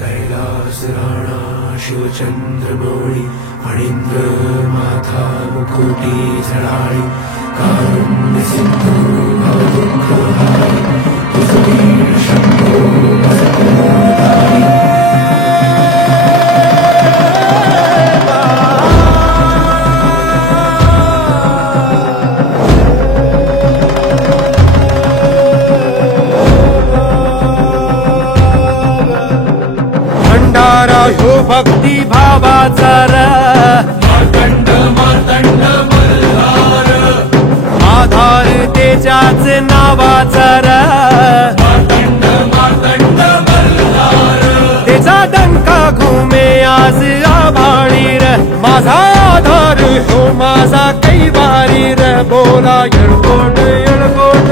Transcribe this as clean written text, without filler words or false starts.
कैलास राणा शिवचंद्रमौळी फणींद्र माथा मुकुटी झळाळी कारुण्य सिंधू भवदुःखहारी तुझवीर शंभो मस्तकधारी भंडारा ह्यो भक्ती भावाचा मार्तंड मार्तंड मल्हार आधार त्याच्याच नावाचा मार्तंड मार्तंड मल्हार त्याचा डंका घुमे आज आभाळी माझा आधार ह्यो माझा कैवारी बोला येळकोट येळकोट